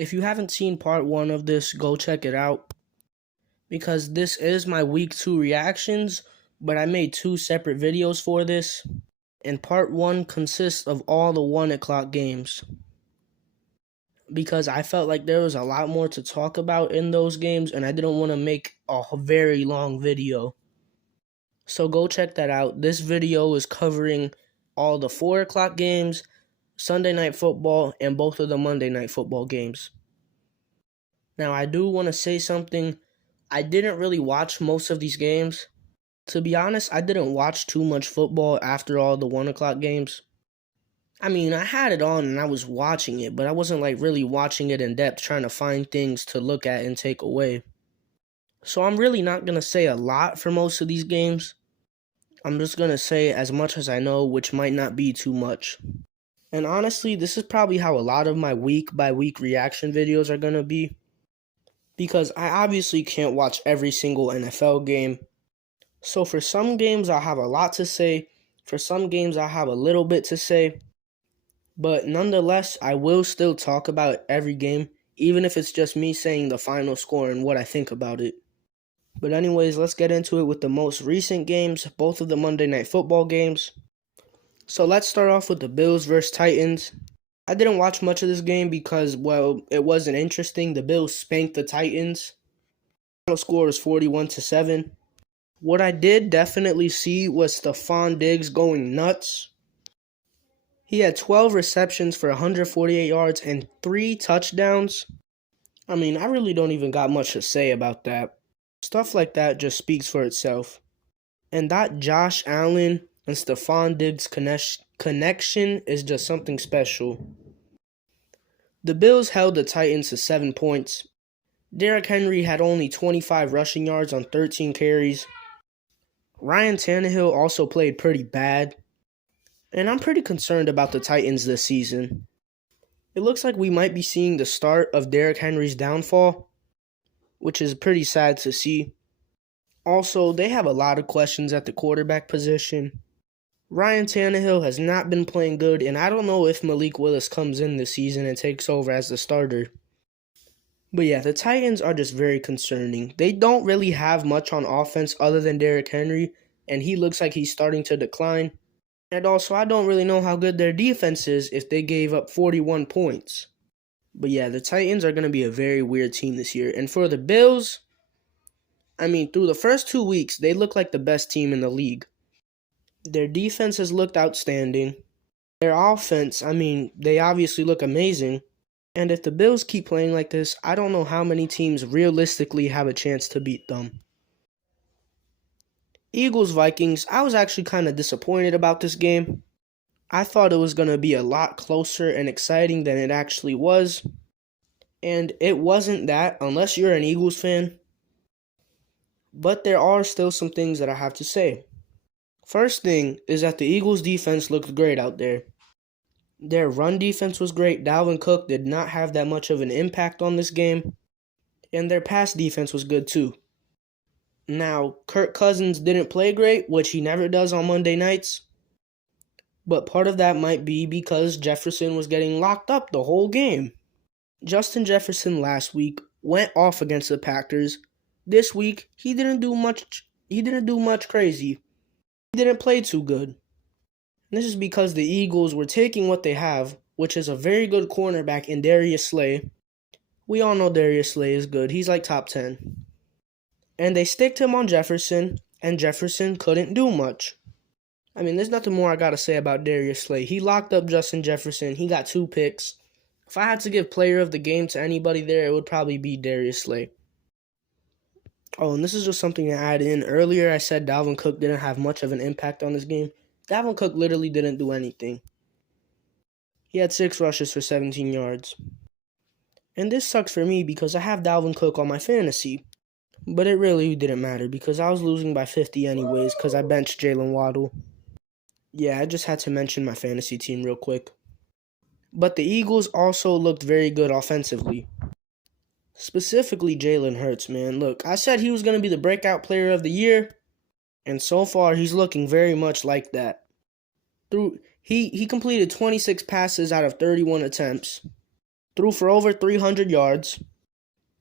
If you haven't seen part 1 of this, go check it out because this is my week 2 reactions, but I made 2 separate videos for this, and part 1 consists of all the 1 o'clock games because I felt like there was a lot more to talk about in those games and I didn't want to make a very long video. So go check that out. This video is covering all the 4 o'clock games, Sunday Night Football, and both of the Monday Night Football games. Now, I do want to say something. I didn't really watch most of these games. To be honest, I didn't watch too much football after all the 1 o'clock games. I mean, I had it on and I was watching it, but I wasn't like really watching it in depth, trying to find things to look at and take away. So I'm really not going to say a lot for most of these games. I'm just going to say as much as I know, which might not be too much. And honestly, this is probably how a lot of my week-by-week reaction videos are going to be. Because I obviously can't watch every single NFL game. So for some games, I'll have a lot to say. For some games, I'll have a little bit to say. But nonetheless, I will still talk about every game, even if it's just me saying the final score and what I think about it. But anyways, let's get into it with the most recent games, both of the Monday Night Football games. So let's start off with the Bills versus Titans. I didn't watch much of this game because, well, it wasn't interesting. The Bills spanked the Titans. The final score was 41-7. What I did definitely see was Stephon Diggs going nuts. He had 12 receptions for 148 yards and 3 touchdowns. I mean, I really don't even got much to say about that. Stuff like that just speaks for itself. And that Josh Allen and Stephon Diggs connection is just something special. The Bills held the Titans to 7 points. Derrick Henry had only 25 rushing yards on 13 carries. Ryan Tannehill also played pretty bad. And I'm pretty concerned about the Titans this season. It looks like we might be seeing the start of Derrick Henry's downfall, which is pretty sad to see. Also, they have a lot of questions at the quarterback position. Ryan Tannehill has not been playing good, and I don't know if Malik Willis comes in this season and takes over as the starter. But yeah, the Titans are just very concerning. They don't really have much on offense other than Derrick Henry, and he looks like he's starting to decline. And also, I don't really know how good their defense is if they gave up 41 points. But yeah, the Titans are going to be a very weird team this year. And for the Bills, I mean, through the first 2 weeks, they look like the best team in the league. Their defense has looked outstanding. Their offense, I mean, they obviously look amazing. And if the Bills keep playing like this, I don't know how many teams realistically have a chance to beat them. Eagles-Vikings, I was actually kind of disappointed about this game. I thought it was going to be a lot closer and exciting than it actually was. And it wasn't that, unless you're an Eagles fan. But there are still some things that I have to say. First thing is that the Eagles' defense looked great out there. Their run defense was great. Dalvin Cook did not have that much of an impact on this game. And their pass defense was good too. Now, Kirk Cousins didn't play great, which he never does on Monday nights. But part of that might be because Jefferson was getting locked up the whole game. Justin Jefferson last week went off against the Packers. This week, he didn't do much crazy. He didn't play too good. And this is because the Eagles were taking what they have, which is a very good cornerback in Darius Slay. We all know Darius Slay is good. He's like top 10. And they sticked him on Jefferson, and Jefferson couldn't do much. I mean, there's nothing more I got to say about Darius Slay. He locked up Justin Jefferson. He got 2 picks. If I had to give player of the game to anybody there, it would probably be Darius Slay. Oh, and this is just something to add in. Earlier, I said Dalvin Cook didn't have much of an impact on this game. Dalvin Cook literally didn't do anything. He had 6 rushes for 17 yards. And this sucks for me because I have Dalvin Cook on my fantasy. But it really didn't matter because I was losing by 50 anyways because I benched Jalen Waddle. Yeah, I just had to mention my fantasy team real quick. But the Eagles also looked very good offensively. Specifically Jalen Hurts, man. Look, I said he was going to be the breakout player of the year. And so far, he's looking very much like that. He completed 26 passes out of 31 attempts. threw for over 300 yards,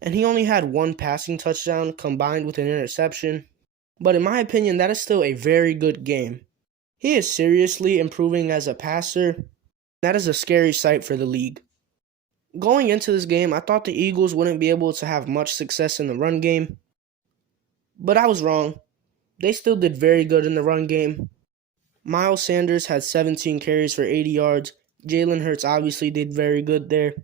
and he only had one passing touchdown combined with an interception. But in my opinion, that is still a very good game. He is seriously improving as a passer. That is a scary sight for the league. Going into this game, I thought the Eagles wouldn't be able to have much success in the run game, but I was wrong. They still did very good in the run game. Miles Sanders had 17 carries for 80 yards. Jalen Hurts obviously did very good there.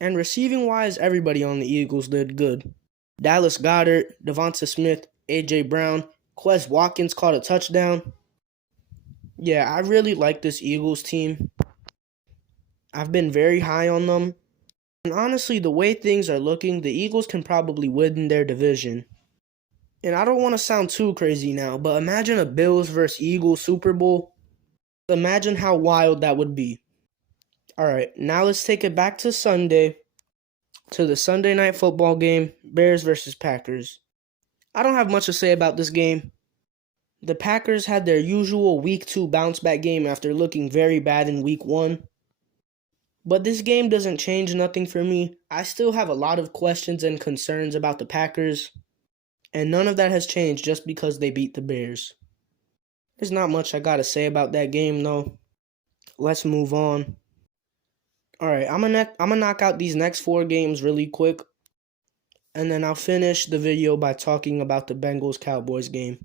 And receiving-wise, everybody on the Eagles did good. Dallas Goedert, Devonta Smith, A.J. Brown, Quez Watkins caught a touchdown. Yeah, I really like this Eagles team. I've been very high on them. And honestly, the way things are looking, the Eagles can probably win their division. And I don't want to sound too crazy now, but imagine a Bills vs. Eagles Super Bowl. Imagine how wild that would be. Alright, now let's take it back to Sunday, to the Sunday night football game, Bears vs. Packers. I don't have much to say about this game. The Packers had their usual Week 2 bounce-back game after looking very bad in Week 1. But this game doesn't change nothing for me. I still have a lot of questions and concerns about the Packers, and none of that has changed just because they beat the Bears. There's not much I gotta say about that game, though. Let's move on. Alright, I'm gonna knock out these next 4 games really quick, and then I'll finish the video by talking about the Bengals-Cowboys game.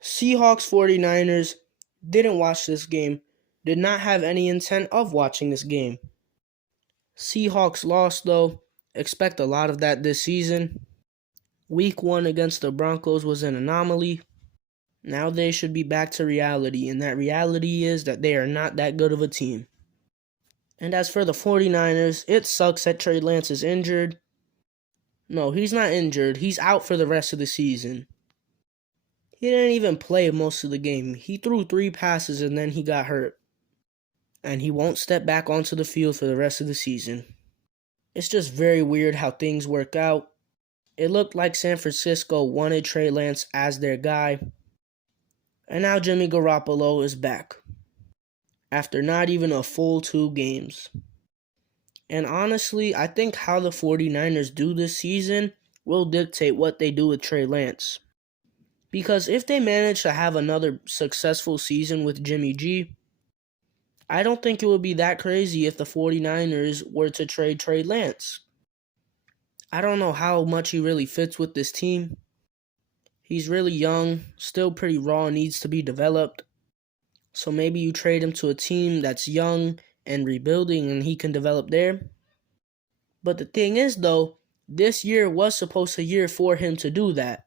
Seahawks 49ers, didn't watch this game, did not have any intent of watching this game. Seahawks lost though, expect a lot of that this season. Week 1 against the Broncos was an anomaly. Now they should be back to reality, and that reality is that they are not that good of a team. And as for the 49ers, it sucks that Trey Lance is injured. No, he's not injured. He's out for the rest of the season. He didn't even play most of the game. He threw 3 passes and then he got hurt. And he won't step back onto the field for the rest of the season. It's just very weird how things work out. It looked like San Francisco wanted Trey Lance as their guy. And now Jimmy Garoppolo is back, after not even a full 2 games. And honestly, I think how the 49ers do this season will dictate what they do with Trey Lance. Because if they manage to have another successful season with Jimmy G, I don't think it would be that crazy if the 49ers were to trade Trey Lance. I don't know how much he really fits with this team. He's really young, still pretty raw, needs to be developed. So maybe you trade him to a team that's young and rebuilding and he can develop there. But the thing is though, this year was supposed a year for him to do that.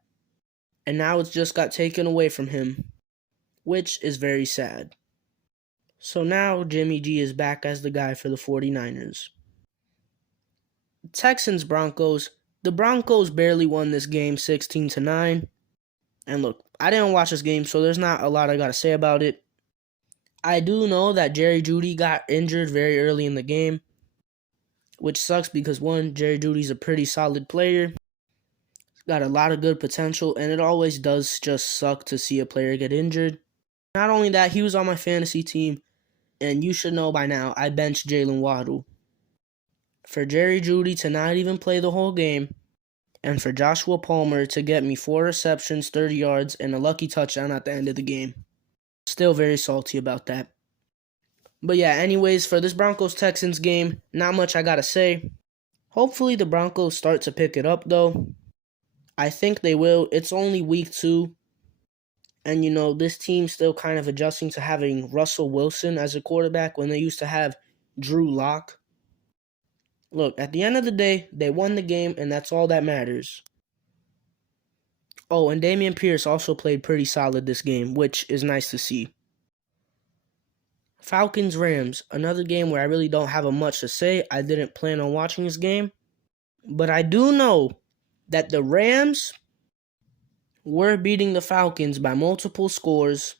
And now it's just got taken away from him, which is very sad. So now Jimmy G is back as the guy for the 49ers. Texans Broncos. The Broncos barely won this game 16-9. And look, I didn't watch this game, so there's not a lot I gotta say about it. I do know that Jerry Jeudy got injured very early in the game, which sucks because one, Jerry Jeudy's a pretty solid player. Got a lot of good potential, and it always does just suck to see a player get injured. Not only that, he was on my fantasy team, and you should know by now, I benched Jalen Waddle. For Jerry Jeudy to not even play the whole game, and for Joshua Palmer to get me 4 receptions, 30 yards, and a lucky touchdown at the end of the game. Still very salty about that. But yeah, anyways, for this Broncos-Texans game, not much I gotta say. Hopefully the Broncos start to pick it up though. I think they will. It's only week 2. And this team's still kind of adjusting to having Russell Wilson as a quarterback when they used to have Drew Lock. Look, at the end of the day, they won the game, and that's all that matters. Oh, and Dameon Pierce also played pretty solid this game, which is nice to see. Falcons-Rams, another game where I really don't have much to say. I didn't plan on watching this game. But I do know that the Rams were beating the Falcons by multiple scores,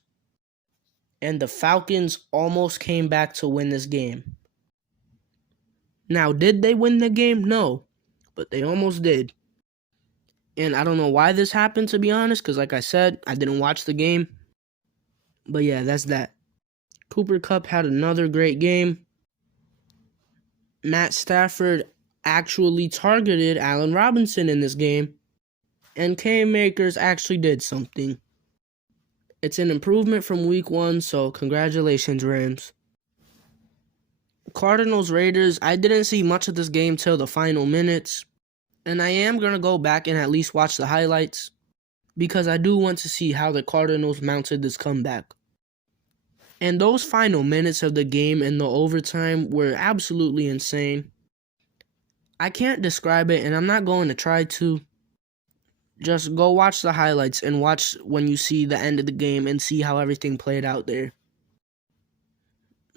and the Falcons almost came back to win this game. Now, did they win the game? No, but they almost did. And I don't know why this happened, to be honest, because like I said, I didn't watch the game. But yeah, that's that. Cooper Kupp had another great game. Matt Stafford actually targeted Allen Robinson in this game, and Cam Akers actually did something. It's an improvement from week 1, so congratulations, Rams. Cardinals Raiders, I didn't see much of this game till the final minutes, and I am going to go back and at least watch the highlights because I do want to see how the Cardinals mounted this comeback. And those final minutes of the game and the overtime were absolutely insane. I can't describe it, and I'm not going to try to. Just go watch the highlights and watch when you see the end of the game and see how everything played out there.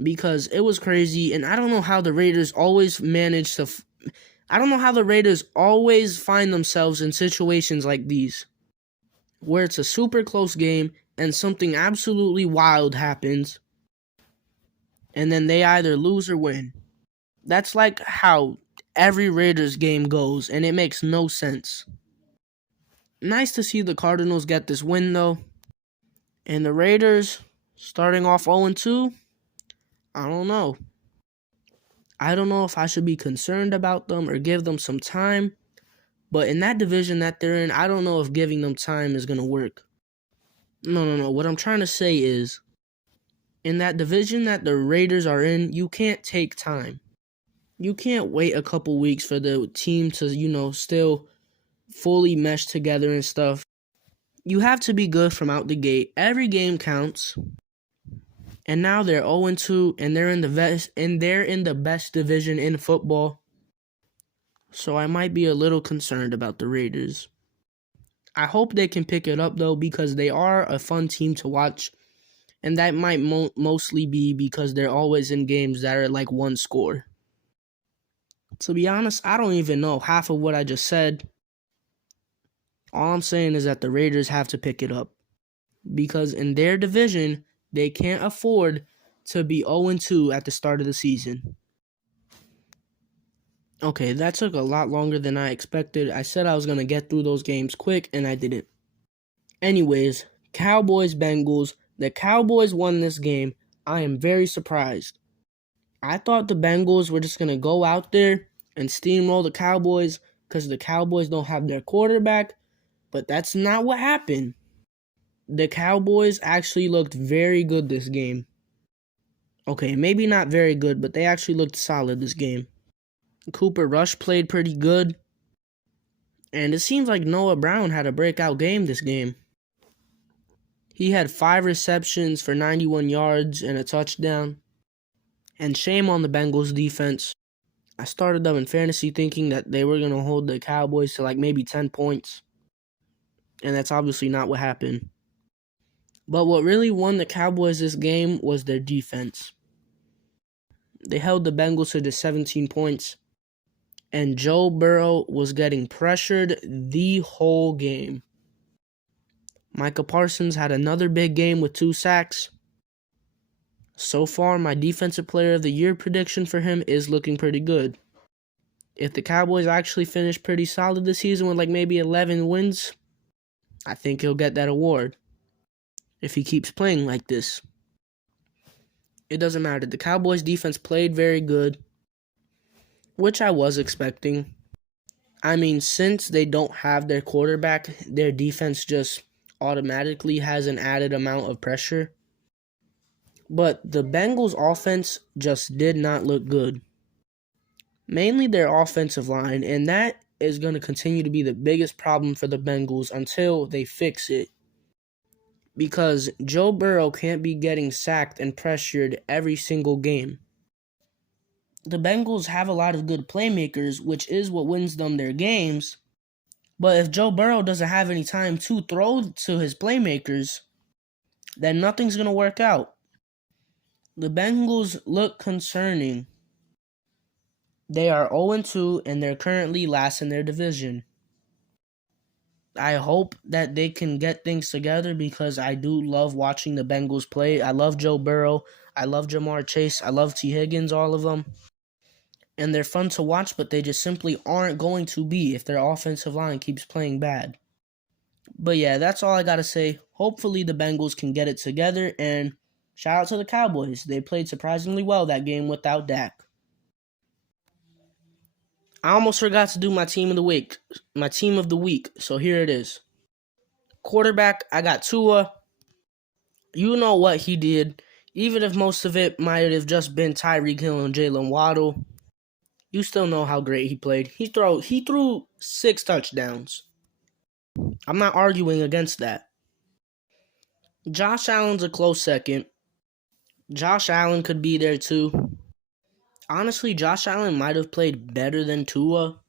Because it was crazy, and I don't know how the Raiders always manage to... I don't know how the Raiders always find themselves in situations like these, where it's a super close game and something absolutely wild happens, and then they either lose or win. That's like how every Raiders game goes, and it makes no sense. Nice to see the Cardinals get this win, though. And the Raiders, starting off 0-2, I don't know. I don't know if I should be concerned about them or give them some time. But in that division that they're in, I don't know if giving them time is going to work. No. What I'm trying to say is, in that division that the Raiders are in, you can't take time. You can't wait a couple weeks for the team to, still fully mesh together and stuff. You have to be good from out the gate. Every game counts. And now they're 0-2, and they're in the best division in football. So I might be a little concerned about the Raiders. I hope they can pick it up, though, because they are a fun team to watch. And that might mostly be because they're always in games that are like one score. To be honest, I don't even know half of what I just said. All I'm saying is that the Raiders have to pick it up. Because in their division, they can't afford to be 0-2 at the start of the season. Okay, that took a lot longer than I expected. I said I was going to get through those games quick, and I didn't. Anyways, Cowboys-Bengals. The Cowboys won this game. I am very surprised. I thought the Bengals were just going to go out there and steamroll the Cowboys because the Cowboys don't have their quarterback, but that's not what happened. The Cowboys actually looked very good this game. Okay, maybe not very good, but they actually looked solid this game. Cooper Rush played pretty good. And it seems like Noah Brown had a breakout game this game. He had 5 receptions for 91 yards and a touchdown. And shame on the Bengals defense. I started them in fantasy thinking that they were going to hold the Cowboys to like maybe 10 points. And that's obviously not what happened. But what really won the Cowboys this game was their defense. They held the Bengals to just 17 points. And Joe Burrow was getting pressured the whole game. Micah Parsons had another big game with 2 sacks. So far, my Defensive Player of the Year prediction for him is looking pretty good. If the Cowboys actually finish pretty solid this season with like maybe 11 wins, I think he'll get that award. If he keeps playing like this. It doesn't matter. The Cowboys defense played very good, which I was expecting. I mean, since they don't have their quarterback, their defense just automatically has an added amount of pressure. But the Bengals offense just did not look good. Mainly their offensive line, and that is going to continue to be the biggest problem for the Bengals until they fix it. Because Joe Burrow can't be getting sacked and pressured every single game. The Bengals have a lot of good playmakers, which is what wins them their games. But if Joe Burrow doesn't have any time to throw to his playmakers, then nothing's going to work out. The Bengals look concerning. They are 0-2 and they're currently last in their division. I hope that they can get things together because I do love watching the Bengals play. I love Joe Burrow. I love Jamar Chase. I love T. Higgins, all of them. And they're fun to watch, but they just simply aren't going to be if their offensive line keeps playing bad. But yeah, that's all I got to say. Hopefully the Bengals can get it together, and shout out to the Cowboys. They played surprisingly well that game without Dak. I almost forgot to do my team of the week. My team of the week. So here it is. Quarterback, I got Tua. You know what he did. Even if most of it might have just been Tyreek Hill and Jalen Waddle, you still know how great he played. He threw 6 touchdowns. I'm not arguing against that. Josh Allen's a close second. Josh Allen could be there too. Honestly, Josh Allen might have played better than Tua,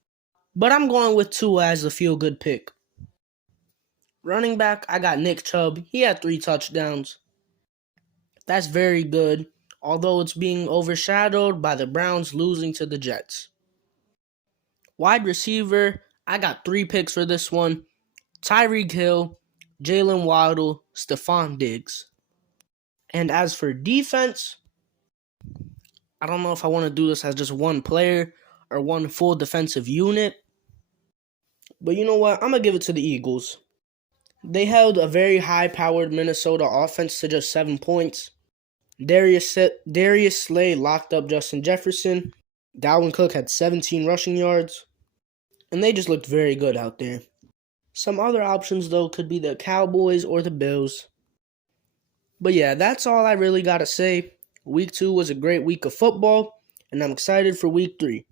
but I'm going with Tua as a feel-good pick. Running back, I got Nick Chubb. He had 3 touchdowns. That's very good, although it's being overshadowed by the Browns losing to the Jets. Wide receiver, I got 3 picks for this one. Tyreek Hill, Jalen Waddle, Stephon Diggs. And as for defense, I don't know if I want to do this as just one player or one full defensive unit. But you know what? I'm going to give it to the Eagles. They held a very high-powered Minnesota offense to just 7 points. Darius Slay locked up Justin Jefferson. Dalvin Cook had 17 rushing yards. And they just looked very good out there. Some other options, though, could be the Cowboys or the Bills. But yeah, that's all I really got to say. Week 2 was a great week of football, and I'm excited for Week 3.